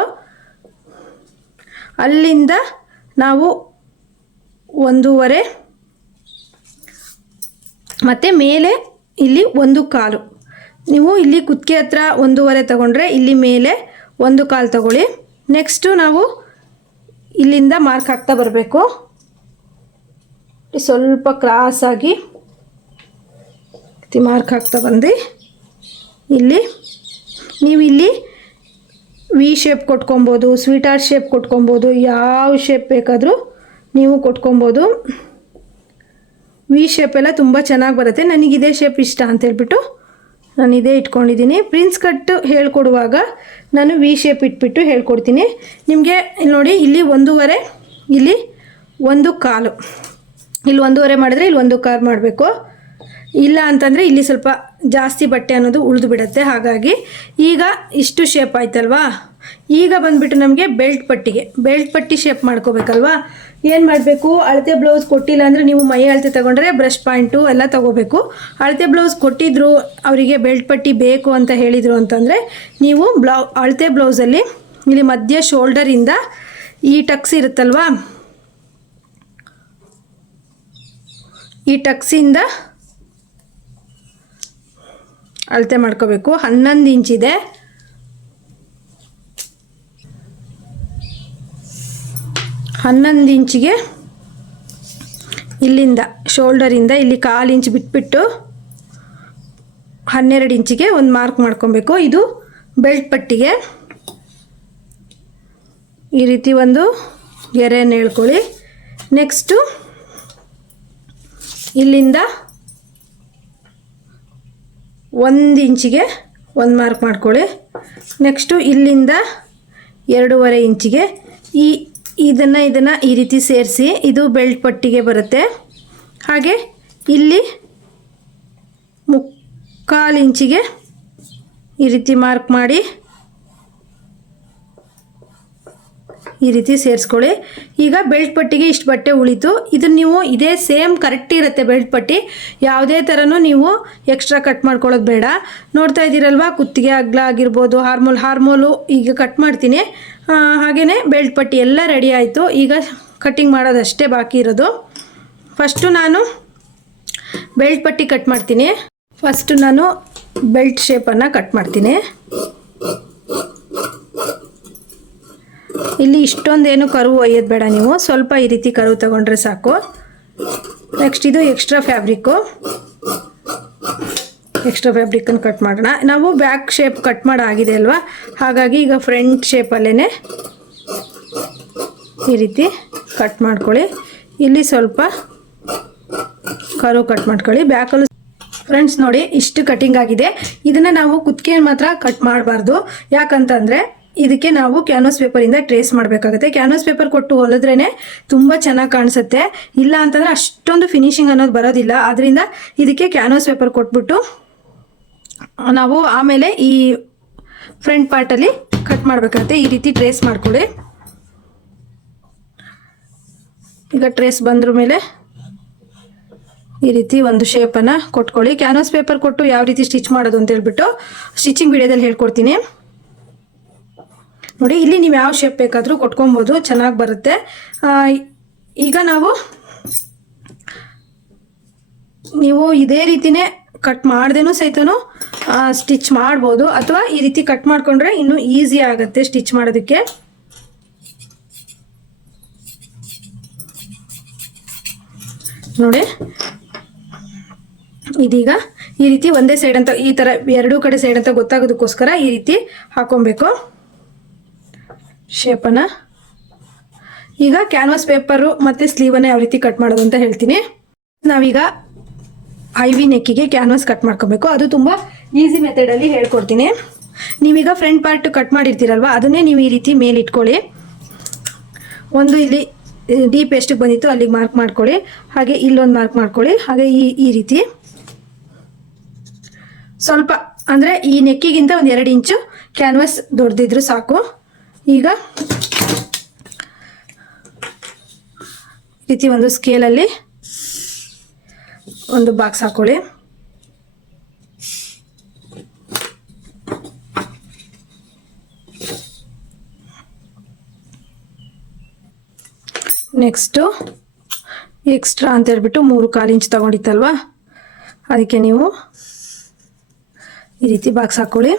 ಅಲ್ಲಿಂದ ನಾವು 1.5 ಮತ್ತು ಮೇಲೆ ಇಲ್ಲಿ 1/4. ನೀವು ಇಲ್ಲಿ ಕುತ್ತಿಗೆ ಹತ್ರ 1.5 ತಗೊಂಡ್ರೆ ಇಲ್ಲಿ ಮೇಲೆ 1/4 ತಗೊಳ್ಳಿ. ನೆಕ್ಸ್ಟು ನಾವು ಇಲ್ಲಿಂದ ಮಾರ್ಕ್ ಹಾಕ್ತಾ ಬರಬೇಕು. ಸ್ವಲ್ಪ ಕ್ರಾಸಾಗಿ ಮಾರ್ಕ್ ಹಾಕ್ತಾ ಬಂದು ಇಲ್ಲಿ ನೀವು ಇಲ್ಲಿ ವಿ ಶೇಪ್ ಕೊಟ್ಕೊಬೋದು, ಸ್ವೀಟ್ ಹಾರ್ಟ್ ಶೇಪ್ ಕೊಟ್ಕೊಬೋದು, ಯಾವ ಶೇಪ್ ಬೇಕಾದರೂ ನೀವು ಕೊಟ್ಕೊಬೋದು. ವಿ ಶೇಪೆಲ್ಲ ತುಂಬ ಚೆನ್ನಾಗಿ ಬರುತ್ತೆ. ನನಗೆ ಇದೇ ಶೇಪ್ ಇಷ್ಟ ಅಂತ ಹೇಳ್ಬಿಟ್ಟು ನಾನು ಇದೇ ಇಟ್ಕೊಂಡಿದ್ದೀನಿ. ಪ್ರಿನ್ಸ್ ಕಟ್ ಹೇಳ್ಕೊಡುವಾಗ ನಾನು ವಿ ಶೇಪ್ ಇಟ್ಬಿಟ್ಟು ಹೇಳ್ಕೊಡ್ತೀನಿ ನಿಮಗೆ. ನೋಡಿ, ಇಲ್ಲಿ 1.5 ಇಲ್ಲಿ 1/4, ಇಲ್ಲಿ 1.5 ಮಾಡಿದ್ರೆ ಇಲ್ಲಿ 1/4 ಮಾಡಬೇಕು. ಇಲ್ಲ ಅಂತಂದರೆ ಇಲ್ಲಿ ಸ್ವಲ್ಪ ಜಾಸ್ತಿ ಬಟ್ಟೆ ಅನ್ನೋದು ಉಳಿದು ಬಿಡುತ್ತೆ. ಹಾಗಾಗಿ ಈಗ ಇಷ್ಟು ಶೇಪ್ ಆಯ್ತಲ್ವಾ. ಈಗ ಬಂದುಬಿಟ್ಟು ನಮಗೆ ಬೆಲ್ಟ್ ಪಟ್ಟಿ ಶೇಪ್ ಮಾಡ್ಕೋಬೇಕಲ್ವಾ. ಏನು ಮಾಡಬೇಕು, ಅಳತೆ ಬ್ಲೌಸ್ ಕೊಟ್ಟಿಲ್ಲ ಅಂದರೆ ನೀವು ಮೈ ಅಳತೆ ತೊಗೊಂಡ್ರೆ ಬ್ರಷ್ ಪಾಯಿಂಟು ಎಲ್ಲ ತೊಗೋಬೇಕು. ಅಳತೆ ಬ್ಲೌಸ್ ಕೊಟ್ಟಿದ್ರು, ಅವರಿಗೆ ಬೆಲ್ಟ್ ಪಟ್ಟಿ ಬೇಕು ಅಂತ ಹೇಳಿದರು ಅಂತಂದರೆ ನೀವು ಅಳತೆ ಬ್ಲೌಸಲ್ಲಿ ಇಲ್ಲಿ ಮಧ್ಯ ಶೋಲ್ಡರಿಂದ ಈ ಟಕ್ಸ್ ಇರುತ್ತಲ್ವಾ, ಈ ಟಕ್ಸಿಂದ ಅಳತೆ ಮಾಡ್ಕೋಬೇಕು. 11 ಇಂಚಿದೆ. 11 ಇಂಚಿಗೆ ಇಲ್ಲಿಂದ ಶೋಲ್ಡರಿಂದ ಇಲ್ಲಿ 1/4 ಇಂಚ್ ಬಿಟ್ಬಿಟ್ಟು 12 ಇಂಚಿಗೆ ಒಂದು ಮಾರ್ಕ್ ಮಾಡ್ಕೊಬೇಕು. ಇದು ಬೆಲ್ಟ್ ಪಟ್ಟಿಗೆ ಈ ರೀತಿ ಒಂದು ಗೆರೆಯನ್ನು ಹೇಳ್ಕೊಳ್ಳಿ. ನೆಕ್ಸ್ಟು ಇಲ್ಲಿಂದ 1 ಇಂಚಿಗೆ ಒಂದು ಮಾರ್ಕ್ ಮಾಡ್ಕೊಳ್ಳಿ. ನೆಕ್ಸ್ಟು ಇಲ್ಲಿಂದ 2.5 ಇಂಚಿಗೆ ಇದನ್ನು ಈ ರೀತಿ ಸೇರಿಸಿ, ಇದು ಬೆಲ್ಟ್ ಪಟ್ಟಿಗೆ ಬರುತ್ತೆ. ಹಾಗೆ ಇಲ್ಲಿ 3/4 ಇಂಚಿಗೆ ಈ ರೀತಿ ಮಾರ್ಕ್ ಮಾಡಿ ಈ ರೀತಿ ಸೇರಿಸ್ಕೊಳ್ಳಿ. ಈಗ ಬೆಲ್ಟ್ ಪಟ್ಟಿಗೆ ಇಷ್ಟು ಬಟ್ಟೆ ಉಳಿತು. ಇದನ್ನು ನೀವು ಇದೇ ಸೇಮ್ ಕರೆಕ್ಟ್ ಇರುತ್ತೆ ಬೆಲ್ಟ್ ಪಟ್ಟಿ, ಯಾವುದೇ ಥರನೂ ನೀವು ಎಕ್ಸ್ಟ್ರಾ ಕಟ್ ಮಾಡ್ಕೊಳ್ಳೋದು ಬೇಡ. ನೋಡ್ತಾ ಇದ್ದೀರಲ್ವಾ, ಕುತ್ತಿಗೆ ಅಗಲ ಆಗಿರ್ಬೋದು, ಹಾರ್ಮೋಲು ಈಗ ಕಟ್ ಮಾಡ್ತೀನಿ. ಹಾಗೆಯೇ ಬೆಲ್ಟ್ ಪಟ್ಟಿ ಎಲ್ಲ ರೆಡಿ ಆಯಿತು. ಈಗ ಕಟ್ಟಿಂಗ್ ಮಾಡೋದಷ್ಟೇ ಬಾಕಿ ಇರೋದು. ಫಸ್ಟು ನಾನು ಬೆಲ್ಟ್ ಪಟ್ಟಿ ಕಟ್ ಮಾಡ್ತೀನಿ. ಫಸ್ಟು ನಾನು ಬೆಲ್ಟ್ ಶೇಪನ್ನು ಕಟ್ ಮಾಡ್ತೀನಿ. ಇಲ್ಲಿ ಇಷ್ಟೊಂದೇನು ಕರ್ವ್ ಒಯ್ಯೋದು ಬೇಡ, ನೀವು ಸ್ವಲ್ಪ ಈ ರೀತಿ ಕರ್ವ್ ತಗೊಂಡ್ರೆ ಸಾಕು. ನೆಕ್ಸ್ಟ್ ಇದು ಎಕ್ಸ್ಟ್ರಾ ಫ್ಯಾಬ್ರಿಕನ್ನು ಕಟ್ ಮಾಡೋಣ. ನಾವು ಬ್ಯಾಕ್ ಶೇಪ್ ಕಟ್ ಮಾಡಾಗಿದೆ ಅಲ್ವಾ, ಹಾಗಾಗಿ ಈಗ ಫ್ರಂಟ್ ಶೇಪಲ್ಲೇ ಈ ರೀತಿ ಕಟ್ ಮಾಡ್ಕೊಳ್ಳಿ. ಇಲ್ಲಿ ಸ್ವಲ್ಪ ಕರ್ವ್ ಕಟ್ ಮಾಡ್ಕೊಳ್ಳಿ. ಬ್ಯಾಕಲ್ಲೂ ಫ್ರೆಂಡ್ಸ್ ನೋಡಿ ಇಷ್ಟು ಕಟಿಂಗ್ ಆಗಿದೆ. ಇದನ್ನು ನಾವು ಕುತ್ತಿಗೆ ಮಾತ್ರ ಕಟ್ ಮಾಡಬಾರ್ದು, ಯಾಕಂತಂದರೆ ಇದಕ್ಕೆ ನಾವು ಕ್ಯಾನ್ವಾಸ್ ಪೇಪರಿಂದ ಟ್ರೇಸ್ ಮಾಡಬೇಕಾಗುತ್ತೆ. ಕ್ಯಾನ್ವಾಸ್ ಪೇಪರ್ ಕೊಟ್ಟು ಹೊಲಿದ್ರೇ ತುಂಬ ಚೆನ್ನಾಗಿ ಕಾಣಿಸುತ್ತೆ. ಇಲ್ಲ ಅಂತಂದರೆ ಅಷ್ಟೊಂದು ಫಿನಿಶಿಂಗ್ ಅನ್ನೋದು ಬರೋದಿಲ್ಲ. ಆದ್ದರಿಂದ ಇದಕ್ಕೆ ಕ್ಯಾನ್ವಾಸ್ ಪೇಪರ್ ಕೊಟ್ಬಿಟ್ಟು ನಾವು ಆಮೇಲೆ ಈ ಫ್ರಂಟ್ ಪಾರ್ಟಲ್ಲಿ ಕಟ್ ಮಾಡಬೇಕಾಗುತ್ತೆ. ಈ ರೀತಿ ಟ್ರೇಸ್ ಮಾಡ್ಕೊಳ್ಳಿ. ಈಗ ಟ್ರೇಸ್ ಬಂದ್ರ ಮೇಲೆ ಈ ರೀತಿ ಒಂದು ಶೇಪನ್ನು ಕೊಟ್ಕೊಳ್ಳಿ. ಕ್ಯಾನ್ವಾಸ್ ಪೇಪರ್ ಕೊಟ್ಟು ಯಾವ ರೀತಿ ಸ್ಟಿಚ್ ಮಾಡೋದು ಅಂತ ಹೇಳ್ಬಿಟ್ಟು ಸ್ಟಿಚಿಂಗ್ ವಿಡಿಯೋದಲ್ಲಿ ಹೇಳ್ಕೊಡ್ತೀನಿ ನೋಡಿ. ಇಲ್ಲಿ ನೀವು ಯಾವ ಶೇಪ್ ಬೇಕಾದರೂ ಕೊಟ್ಕೊಬೋದು, ಚೆನ್ನಾಗಿ ಬರುತ್ತೆ. ಈಗ ನೀವು ಇದೇ ರೀತಿನೇ ಕಟ್ ಮಾಡ್ದೇನೂ ಸಹಿತನೂ ಸ್ಟಿಚ್ ಮಾಡ್ಬೋದು, ಅಥವಾ ಈ ರೀತಿ ಕಟ್ ಮಾಡಿಕೊಂಡ್ರೆ ಇನ್ನೂ ಈಸಿ ಆಗುತ್ತೆ ಸ್ಟಿಚ್ ಮಾಡೋದಕ್ಕೆ. ನೋಡಿ ಇದೀಗ ಈ ರೀತಿ ಒಂದೇ ಸೈಡ್ ಅಂತ, ಈ ಥರ ಎರಡೂ ಕಡೆ ಸೈಡ್ ಅಂತ ಗೊತ್ತಾಗೋದಕ್ಕೋಸ್ಕರ ಈ ರೀತಿ ಹಾಕೊಬೇಕು ಶೇಪನ್ನು. ಈಗ ಕ್ಯಾನ್ವಾಸ್ ಪೇಪರು ಮತ್ತು ಸ್ಲೀವನ್ನು ಯಾವ ರೀತಿ ಕಟ್ ಮಾಡೋದು ಅಂತ ಹೇಳ್ತೀನಿ. ನಾವೀಗ ಐವಿ ನೆಕ್ಕಿಗೆ ಕ್ಯಾನ್ವಾಸ್ ಕಟ್ ಮಾಡ್ಕೋಬೇಕು. ಅದು ತುಂಬ ಈಸಿ ಮೆಥಡಲ್ಲಿ ಹೇಳ್ಕೊಡ್ತೀನಿ. ನೀವೀಗ ಫ್ರಂಟ್ ಪಾರ್ಟ್ ಕಟ್ ಮಾಡಿರ್ತೀರಲ್ವ, ಅದನ್ನೇ ನೀವು ಈ ರೀತಿ ಮೇಲೆ ಇಟ್ಕೊಳ್ಳಿ. ಒಂದು ಇಲ್ಲಿ ಡೀಪ್ ಎಷ್ಟಿಗೆ ಬಂದಿತ್ತು ಅಲ್ಲಿಗೆ ಮಾರ್ಕ್ ಮಾಡ್ಕೊಳ್ಳಿ. ಹಾಗೆ ಇಲ್ಲೊಂದು ಮಾರ್ಕ್ ಮಾಡ್ಕೊಳ್ಳಿ. ಹಾಗೆ ಈ ರೀತಿ ಸ್ವಲ್ಪ ಅಂದರೆ ಈ ನೆಕ್ಕಿಗಿಂತ ಒಂದು 2 ಇಂಚು ಕ್ಯಾನ್ವಾಸ್ ದೊಡ್ಡದಿದ್ರು ಸಾಕು. ಈಗ ಈ ರೀತಿ ಒಂದು ಸ್ಕೇಲಲ್ಲಿ ಒಂದು ಬಾಕ್ಸ್ ಹಾಕೊಳ್ಳಿ. ನೆಕ್ಸ್ಟು ಎಕ್ಸ್ಟ್ರಾ ಅಂತ ಹೇಳ್ಬಿಟ್ಟು 3/4 ಇಂಚ್ ತಗೊಂಡಿತ್ತಲ್ವ, ಅದಕ್ಕೆ ನೀವು ಈ ರೀತಿ ಬಾಕ್ಸ್ ಹಾಕೊಳ್ಳಿ.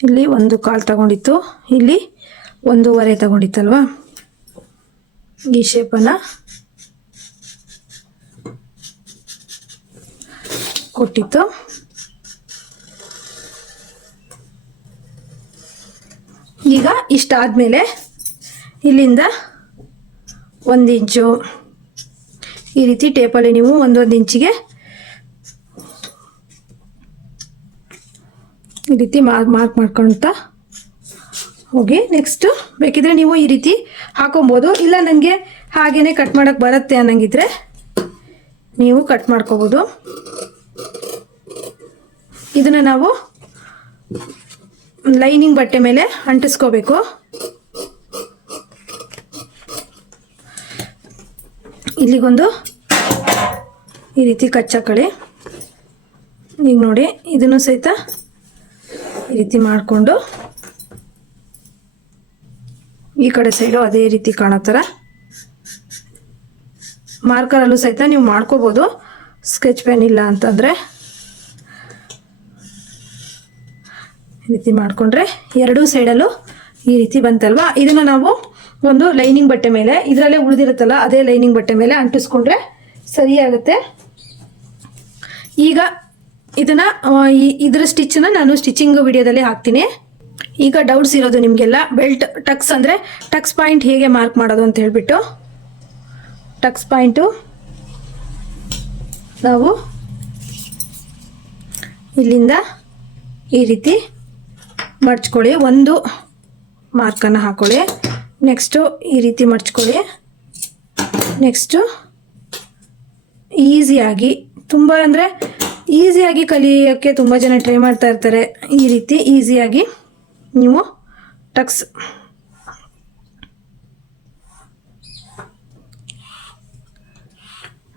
ಇಲ್ಲಿ 1/4 ತಗೊಂಡಿತ್ತು, ಇಲ್ಲಿ 1.5 ತಗೊಂಡಿತ್ತಲ್ವ, ಈ ಶೇಪನ್ನು ಕೊಟ್ಟಿತ್ತು. ಈಗ ಇಷ್ಟಾದಮೇಲೆ ಇಲ್ಲಿಂದ 1 ಇಂಚು ಈ ರೀತಿ ಟೇಪಲ್ಲಿ ನೀವು 1 ಇಂಚಿಗೆ ಈ ರೀತಿ ಮಾರ್ಕ್ ಮಾಡ್ಕೊಳ್ತಾ ಹೋಗಿ. ನೆಕ್ಸ್ಟು ಬೇಕಿದ್ರೆ ನೀವು ಈ ರೀತಿ ಹಾಕೊಬೋದು, ಇಲ್ಲ ನನಗೆ ಹಾಗೇ ಕಟ್ ಮಾಡೋಕ್ಕೆ ಬರುತ್ತೆ ಅನ್ನಂಗಿದ್ರೆ ನೀವು ಕಟ್ ಮಾಡ್ಕೋಬೋದು. ಇದನ್ನು ನಾವು ಲೈನಿಂಗ್ ಬಟ್ಟೆ ಮೇಲೆ ಅಂಟಿಸ್ಕೋಬೇಕು. ಇಲ್ಲಿಗೊಂದು ಈ ರೀತಿ ಕಚ್ಚಾಕಳಿ. ಈಗ ನೋಡಿ ಇದನ್ನು ಸಹಿತ ಈ ರೀತಿ ಮಾಡಿಕೊಂಡು ಈ ಕಡೆ ಸೈಡು ಅದೇ ರೀತಿ ಕಾಣೋ ಥರ ಮಾರ್ಕರಲ್ಲೂ ಸಹಿತ ನೀವು ಮಾಡ್ಕೋಬೋದು, ಸ್ಕೆಚ್ ಪೆನ್ ಇಲ್ಲ ಅಂತಂದರೆ. ಈ ರೀತಿ ಮಾಡಿಕೊಂಡ್ರೆ ಎರಡೂ ಸೈಡಲ್ಲೂ ಈ ರೀತಿ ಬಂತಲ್ವ, ಇದನ್ನು ನಾವು ಒಂದು ಲೈನಿಂಗ್ ಬಟ್ಟೆ ಮೇಲೆ, ಇದರಲ್ಲೇ ಉಳಿದಿರುತ್ತಲ್ಲ ಅದೇ ಲೈನಿಂಗ್ ಬಟ್ಟೆ ಮೇಲೆ ಅಂಟಿಸ್ಕೊಂಡ್ರೆ ಸರಿಯಾಗುತ್ತೆ. ಈಗ ಇದನ್ನು ಇದರ ಸ್ಟಿಚ್ಚನ್ನು ನಾನು ಸ್ಟಿಚಿಂಗ್ ವಿಡಿಯೋದಲ್ಲಿ ಹಾಕ್ತೀನಿ. ಈಗ ಡೌಟ್ಸ್ ಇರೋದು ನಿಮಗೆಲ್ಲ, ಬೆಲ್ಟ್ ಟಕ್ಸ್ ಅಂದರೆ ಟಕ್ಸ್ ಪಾಯಿಂಟ್ ಹೇಗೆ ಮಾರ್ಕ್ ಮಾಡೋದು ಅಂತ ಹೇಳ್ಬಿಟ್ಟು. ಟಕ್ಸ್ ಪಾಯಿಂಟು ನಾವು ಇಲ್ಲಿಂದ ಈ ರೀತಿ ಮಡ್ಚ್ಕೊಳ್ಳಿ, ಒಂದು ಮಾರ್ಕನ್ನು ಹಾಕೊಳ್ಳಿ. ನೆಕ್ಸ್ಟು ಈ ರೀತಿ ಮಡ್ಚ್ಕೊಳ್ಳಿ. ನೆಕ್ಸ್ಟು ಈಸಿಯಾಗಿ, ತುಂಬ ಅಂದರೆ ಈಸಿಯಾಗಿ ಕಲಿಯೋಕ್ಕೆ ತುಂಬ ಜನ ಟ್ರೈ ಮಾಡ್ತಾ ಇರ್ತಾರೆ. ಈ ರೀತಿ ಈಸಿಯಾಗಿ ನೀವು ಟಕ್ಸ್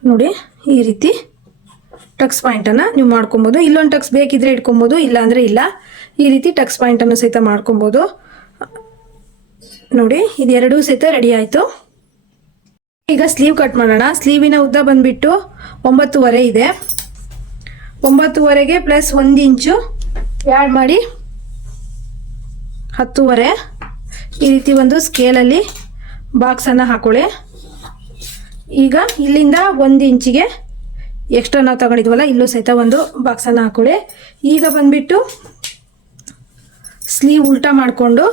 ನೋಡಿ, ಈ ರೀತಿ ಟಕ್ಸ್ ಪಾಯಿಂಟನ್ನು ನೀವು ಮಾಡ್ಕೊಬೋದು. ಇಲ್ಲೊಂದು ಟಕ್ಸ್ ಬೇಕಿದ್ರೆ ಇಟ್ಕೊಬೋದು, ಇಲ್ಲ ಅಂದರೆ ಇಲ್ಲ. ಈ ರೀತಿ ಟಕ್ಸ್ ಪಾಯಿಂಟನ್ನು ಸಹಿತ ಮಾಡ್ಕೊಬೋದು. ನೋಡಿ, ಇದೆರಡೂ ಸಹಿತ ರೆಡಿ ಆಯಿತು. ಈಗ ಸ್ಲೀವ್ ಕಟ್ ಮಾಡೋಣ. ಸ್ಲೀವಿನ ಉದ್ದ ಬಂದುಬಿಟ್ಟು 9.5 ಇದೆ. 9.5ಗೆ ಪ್ಲಸ್ 1 ಇಂಚು ಆ್ಯಡ್ ಮಾಡಿ 10.5. ಈ ರೀತಿ ಒಂದು ಸ್ಕೇಲಲ್ಲಿ ಬಾಕ್ಸನ್ನು ಹಾಕೊಳ್ಳಿ. ಈಗ ಇಲ್ಲಿಂದ 1 ಇಂಚಿಗೆ ಎಕ್ಸ್ಟ್ರಾ ನಾವು ತಗೊಂಡಿದ್ವಲ್ಲ, ಇಲ್ಲೂ ಸಹಿತ ಒಂದು ಬಾಕ್ಸನ್ನು ಹಾಕೊಳ್ಳಿ. ಈಗ ಬಂದುಬಿಟ್ಟು ಸ್ಲೀವ್ ಉಲ್ಟಾ ಮಾಡಿಕೊಂಡು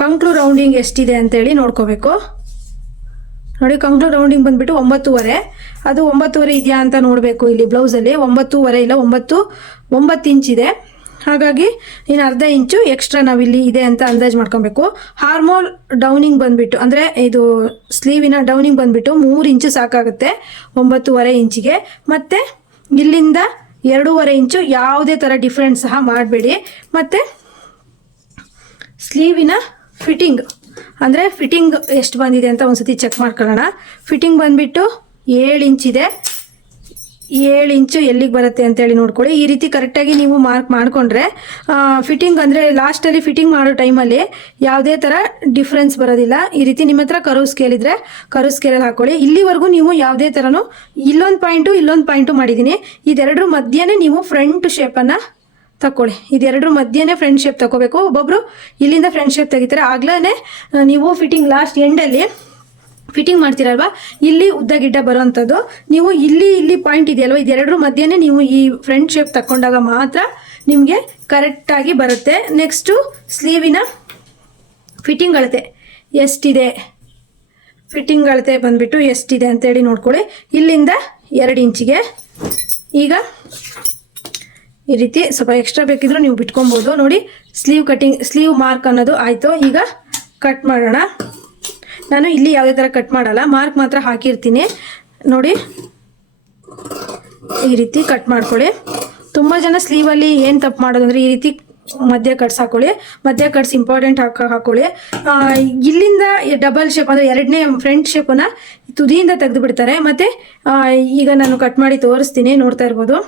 ಕಂಕ್ಳು ರೌಂಡಿಂಗ್ ಎಷ್ಟಿದೆ ಅಂತೇಳಿ ನೋಡ್ಕೋಬೇಕು. ನೋಡಿ, ಕಂಕ್ಳು ರೌಂಡಿಂಗ್ ಬಂದುಬಿಟ್ಟು 9.5. ಅದು 9.5 ಇದೆಯಾ ಅಂತ ನೋಡಬೇಕು. ಇಲ್ಲಿ ಬ್ಲೌಸಲ್ಲಿ 9.5 ಇಲ್ಲ, 9 ಇಂಚಿದೆ. ಹಾಗಾಗಿ ಇನ್ನು ಅರ್ಧ ಇಂಚು ಎಕ್ಸ್ಟ್ರಾ ನಾವಿಲ್ಲಿ ಇದೆ ಅಂತ ಅಂದಾಜು ಮಾಡ್ಕೊಬೇಕು. ಹಾರ್ಮೋಲ್ ಡೌನಿಂಗ್ ಬಂದುಬಿಟ್ಟು, ಅಂದರೆ ಇದು ಸ್ಲೀವಿನ ಡೌನಿಂಗ್ ಬಂದುಬಿಟ್ಟು 3 ಇಂಚು ಸಾಕಾಗುತ್ತೆ 9.5 ಇಂಚಿಗೆ. ಮತ್ತು ಇಲ್ಲಿಂದ 2.5 ಇಂಚು ಯಾವುದೇ ಥರ ಡಿಫ್ರೆನ್ಸ್ ಸಹ ಮಾಡಬೇಡಿ. ಮತ್ತು ಸ್ಲೀವಿನ ಫಿಟ್ಟಿಂಗ್, ಅಂದರೆ ಫಿಟ್ಟಿಂಗ್ ಎಷ್ಟು ಬಂದಿದೆ ಅಂತ ಒಂದು ಸತಿ ಚೆಕ್ ಮಾಡ್ಕೊಳ್ಳೋಣ. ಫಿಟ್ಟಿಂಗ್ ಬಂದುಬಿಟ್ಟು 7 ಇಂಚಿದೆ. 7 ಇಂಚು ಎಲ್ಲಿಗೆ ಬರುತ್ತೆ ಅಂತೇಳಿ ನೋಡ್ಕೊಳ್ಳಿ. ಈ ರೀತಿ ಕರೆಕ್ಟಾಗಿ ನೀವು ಮಾರ್ಕ್ ಮಾಡಿಕೊಂಡ್ರೆ ಫಿಟ್ಟಿಂಗ್, ಅಂದರೆ ಲಾಸ್ಟಲ್ಲಿ ಫಿಟ್ಟಿಂಗ್ ಮಾಡೋ ಟೈಮಲ್ಲಿ ಯಾವುದೇ ಥರ ಡಿಫ್ರೆನ್ಸ್ ಬರೋದಿಲ್ಲ. ಈ ರೀತಿ ನಿಮ್ಮ ಹತ್ರ ಕರ್ವ್ ಸ್ಕೇಲ್ ಇದ್ದರೆ ಕರ್ವ್ ಸ್ಕೇಲಲ್ಲಿ ಹಾಕೊಳ್ಳಿ. ಇಲ್ಲಿವರೆಗೂ ನೀವು ಯಾವುದೇ ಥರನೂ ಇಲ್ಲೊಂದು ಪಾಯಿಂಟು ಮಾಡಿದ್ದೀನಿ. ಇದೆರಡರ ಮಧ್ಯೆನೇ ನೀವು ಫ್ರಂಟ್ ಶೇಪನ್ನು ತಗೊಳ್ಳಿ. ಇದೆರಡರ ಮಧ್ಯೆನೇ ಫ್ರಂಟ್ ಶೇಪ್ ತಗೋಬೇಕು. ಒಬ್ಬೊಬ್ಬರು ಇಲ್ಲಿಂದ ಫ್ರಂಟ್ ಶೇಪ್ ತೆಗಿತಾರೆ. ಆಗ್ಲೇ ನೀವು ಫಿಟ್ಟಿಂಗ್ ಲಾಸ್ಟ್ ಎಂಡಲ್ಲಿ ಫಿಟ್ಟಿಂಗ್ ಮಾಡ್ತೀರಲ್ವಾ, ಇಲ್ಲಿ ಉದ್ದ ಗಿಡ್ಡ ಬರೋವಂಥದ್ದು. ನೀವು ಇಲ್ಲಿ ಪಾಯಿಂಟ್ ಇದೆಯಲ್ವ, ಇದೆರಡರ ಮಧ್ಯೆನೇ ನೀವು ಈ ಫ್ರಂಟ್ ಶೇಪ್ ತಗೊಂಡಾಗ ಮಾತ್ರ ನಿಮಗೆ ಕರೆಕ್ಟಾಗಿ ಬರುತ್ತೆ. ನೆಕ್ಸ್ಟು ಸ್ಲೀವಿನ ಫಿಟ್ಟಿಂಗ್ ಅಳತೆ ಎಷ್ಟಿದೆ, ಫಿಟ್ಟಿಂಗ್ ಅಳತೆ ಬಂದುಬಿಟ್ಟು ಎಷ್ಟಿದೆ ಅಂತೇಳಿ ನೋಡ್ಕೊಳ್ಳಿ. ಇಲ್ಲಿಂದ 2 ಇಂಚಿಗೆ. ಈಗ ಈ ರೀತಿ ಸ್ವಲ್ಪ ಎಕ್ಸ್ಟ್ರಾ ಬೇಕಿದ್ರೂ ನೀವು ಬಿಟ್ಕೊಬೋದು. ನೋಡಿ, ಸ್ಲೀವ್ ಮಾರ್ಕ್ ಅನ್ನೋದು ಆಯಿತು. ಈಗ ಕಟ್ ಮಾಡೋಣ. ನಾನು ಇಲ್ಲಿ ಯಾವುದೇ ಥರ ಕಟ್ ಮಾಡಲ್ಲ, ಮಾರ್ಕ್ ಮಾತ್ರ ಹಾಕಿರ್ತೀನಿ. ನೋಡಿ, ಈ ರೀತಿ ಕಟ್ ಮಾಡ್ಕೊಳ್ಳಿ. ತುಂಬ ಜನ ಸ್ಲೀವಲ್ಲಿ ಏನು ತಪ್ಪು ಮಾಡೋದು ಅಂದರೆ ಈ ರೀತಿ ಮಧ್ಯ ಕಟ್ಸ್ ಹಾಕೊಳ್ಳಿ. ಮಧ್ಯ ಕಟ್ಸ್ ಇಂಪಾರ್ಟೆಂಟ್ ಹಾಕೊಳ್ಳಿ. ಇಲ್ಲಿಂದ ಡಬಲ್ ಶೇಪ್, ಅಂದರೆ ಎರಡನೇ ಫ್ರಂಟ್ ಶೇಪನ್ನು ತುದಿಯಿಂದ ತೆಗೆದು ಬಿಡ್ತಾರೆ. ಮತ್ತು ಈಗ ನಾನು ಕಟ್ ಮಾಡಿ ತೋರಿಸ್ತೀನಿ, ನೋಡ್ತಾ ಇರ್ಬೋದು.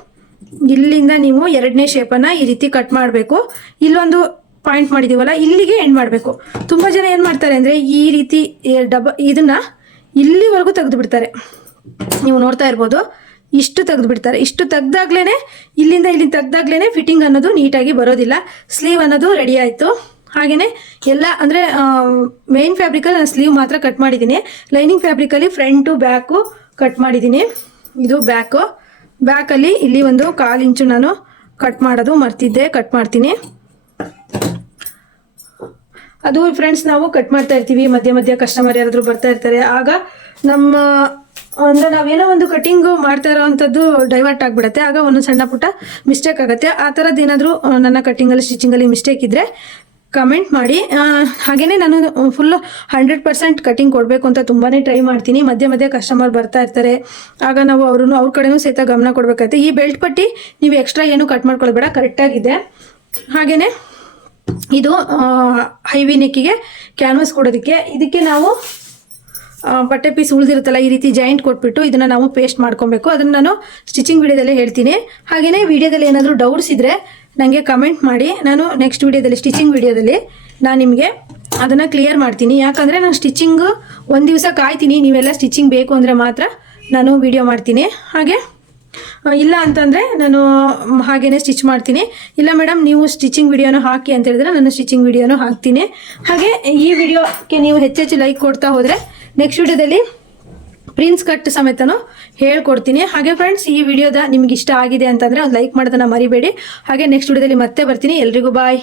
ಇಲ್ಲಿಂದ ನೀವು ಎರಡನೇ ಶೇಪನ್ನು ಈ ರೀತಿ ಕಟ್ ಮಾಡಬೇಕು. ಇಲ್ಲೊಂದು ಪಾಯಿಂಟ್ ಮಾಡಿದ್ದೀವಲ್ಲ, ಇಲ್ಲಿಗೆ ಎಂಡ್ ಮಾಡಬೇಕು. ತುಂಬ ಜನ ಏನು ಮಾಡ್ತಾರೆ ಅಂದರೆ ಈ ರೀತಿ ಇದನ್ನು ಇಲ್ಲಿವರೆಗೂ ತೆಗೆದು ಬಿಡ್ತಾರೆ. ನೀವು ನೋಡ್ತಾ ಇರ್ಬೋದು, ಇಷ್ಟು ತೆಗೆದು ಬಿಡ್ತಾರೆ. ಇಷ್ಟು ತೆಗ್ದಾಗ್ಲೇ ಇಲ್ಲಿಂದ ತೆಗ್ದಾಗ್ಲೇ ಫಿಟ್ಟಿಂಗ್ ಅನ್ನೋದು ನೀಟಾಗಿ ಬರೋದಿಲ್ಲ. ಸ್ಲೀವ್ ಅನ್ನೋದು ರೆಡಿ ಆಯಿತು. ಹಾಗೆಯೇ ಎಲ್ಲ ಅಂದರೆ ಮೇನ್ ಫ್ಯಾಬ್ರಿಕಲ್ಲಿ ನಾನು ಸ್ಲೀವ್ ಮಾತ್ರ ಕಟ್ ಮಾಡಿದ್ದೀನಿ. ಲೈನಿಂಗ್ ಫ್ಯಾಬ್ರಿಕಲ್ಲಿ ಫ್ರಂಟು ಬ್ಯಾಕು ಕಟ್ ಮಾಡಿದ್ದೀನಿ. ಇದು ಬ್ಯಾಕಲ್ಲಿ ಇಲ್ಲಿ ಒಂದು 1/4 ಇಂಚು ನಾನು ಕಟ್ ಮಾಡೋದು ಮರ್ತಿದ್ದೆ, ಕಟ್ ಮಾಡ್ತೀನಿ. ಅದು ಫ್ರೆಂಡ್ಸ್, ನಾವು ಕಟ್ ಮಾಡ್ತಾ ಇರ್ತೀವಿ, ಮಧ್ಯ ಕಸ್ಟಮರ್ ಯಾರಾದರೂ ಬರ್ತಾ ಇರ್ತಾರೆ. ಆಗ ನಮ್ಮ ಅಂದರೆ ನಾವೇನೋ ಒಂದು ಕಟಿಂಗು ಮಾಡ್ತಾ ಇರೋವಂಥದ್ದು ಡೈವರ್ಟ್ ಆಗಿಬಿಡುತ್ತೆ. ಆಗ ಒಂದು ಸಣ್ಣ ಪುಟ್ಟ ಮಿಸ್ಟೇಕ್ ಆಗುತ್ತೆ. ಆ ಥರದ್ದು ಏನಾದರೂ ನನ್ನ ಕಟ್ಟಿಂಗಲ್ಲಿ ಸ್ಟಿಚಿಂಗಲ್ಲಿ ಮಿಸ್ಟೇಕ್ ಇದ್ದರೆ ಕಮೆಂಟ್ ಮಾಡಿ. ಹಾಗೆಯೇ ನಾನು ಫುಲ್ಲು 100% ಕಟಿಂಗ್ ಕೊಡಬೇಕು ಅಂತ ತುಂಬಾ ಟ್ರೈ ಮಾಡ್ತೀನಿ. ಮಧ್ಯ ಕಸ್ಟಮರ್ ಬರ್ತಾ ಇರ್ತಾರೆ. ಆಗ ನಾವು ಅವ್ರ ಕಡೆನೂ ಸಹಿತ ಗಮನ ಕೊಡಬೇಕಾಗುತ್ತೆ. ಈ ಬೆಲ್ಟ್ ಪಟ್ಟಿ ನೀವು ಎಕ್ಸ್ಟ್ರಾ ಏನು ಕಟ್ ಮಾಡ್ಕೊಳ್ಬೇಡ, ಕರೆಕ್ಟಾಗಿದೆ. ಹಾಗೆಯೇ ಇದು ಹೈವಿ ನೆಕ್ಕಿಗೆ ಕ್ಯಾನ್ವಸ್ ಕೊಡೋದಕ್ಕೆ, ಇದಕ್ಕೆ ನಾವು ಬಟ್ಟೆ ಪೀಸ್ ಉಳಿದಿರುತ್ತಲ್ಲ, ಈ ರೀತಿ ಜಾಯಿಂಟ್ ಕೊಟ್ಬಿಟ್ಟು ಇದನ್ನು ನಾವು ಪೇಸ್ಟ್ ಮಾಡ್ಕೊಬೇಕು. ಅದನ್ನು ನಾನು ಸ್ಟಿಚಿಂಗ್ ವಿಡಿಯೋದಲ್ಲೇ ಹೇಳ್ತೀನಿ. ಹಾಗೆಯೇ ವಿಡಿಯೋದಲ್ಲಿ ಏನಾದರೂ ಡೌಟ್ಸ್ ಇದ್ದರೆ ನನಗೆ ಕಮೆಂಟ್ ಮಾಡಿ. ನಾನು ನೆಕ್ಸ್ಟ್ ವಿಡಿಯೋದಲ್ಲಿ, ಸ್ಟಿಚಿಂಗ್ ವಿಡಿಯೋದಲ್ಲಿ ನಾನು ನಿಮಗೆ ಅದನ್ನು ಕ್ಲಿಯರ್ ಮಾಡ್ತೀನಿ. ಯಾಕಂದರೆ ನಾನು ಸ್ಟಿಚಿಂಗು ಒಂದು ದಿವಸ ಕಾಯ್ತೀನಿ. ನೀವೆಲ್ಲ ಸ್ಟಿಚಿಂಗ್ ಬೇಕು ಅಂದರೆ ಮಾತ್ರ ನಾನು ವಿಡಿಯೋ ಮಾಡ್ತೀನಿ. ಹಾಗೆ ಇಲ್ಲ ಅಂತಂದರೆ ನಾನು ಹಾಗೇ ಸ್ಟಿಚ್ ಮಾಡ್ತೀನಿ. ಇಲ್ಲ ಮೇಡಮ್ ನೀವು ಸ್ಟಿಚಿಂಗ್ ವಿಡಿಯೋನು ಹಾಕಿ ಅಂತ ಹೇಳಿದ್ರೆ ನಾನು ಸ್ಟಿಚಿಂಗ್ ವಿಡಿಯೋನು ಹಾಕ್ತೀನಿ. ಹಾಗೆ ಈ ವಿಡಿಯೋಕ್ಕೆ ನೀವು ಹೆಚ್ಚೆಚ್ಚು ಲೈಕ್ ಕೊಡ್ತಾ ಹೋದರೆ ನೆಕ್ಸ್ಟ್ ವಿಡಿಯೋದಲ್ಲಿ ಪ್ರಿನ್ಸ್ ಕಟ್ ಸಮೇತನೂ ಹೇಳ್ಕೊಡ್ತೀನಿ. ಹಾಗೆ ಫ್ರೆಂಡ್ಸ್, ಈ ವಿಡಿಯೋದ ನಿಮ್ಗೆ ಇಷ್ಟ ಆಗಿದೆ ಅಂತಂದರೆ ಒಂದು ಲೈಕ್ ಮಾಡೋದನ್ನು ಮರಿಬೇಡಿ. ಹಾಗೆ ನೆಕ್ಸ್ಟ್ ವಿಡಿಯೋದಲ್ಲಿ ಮತ್ತೆ ಬರ್ತೀನಿ. ಎಲ್ರಿಗೂ ಬಾಯ್.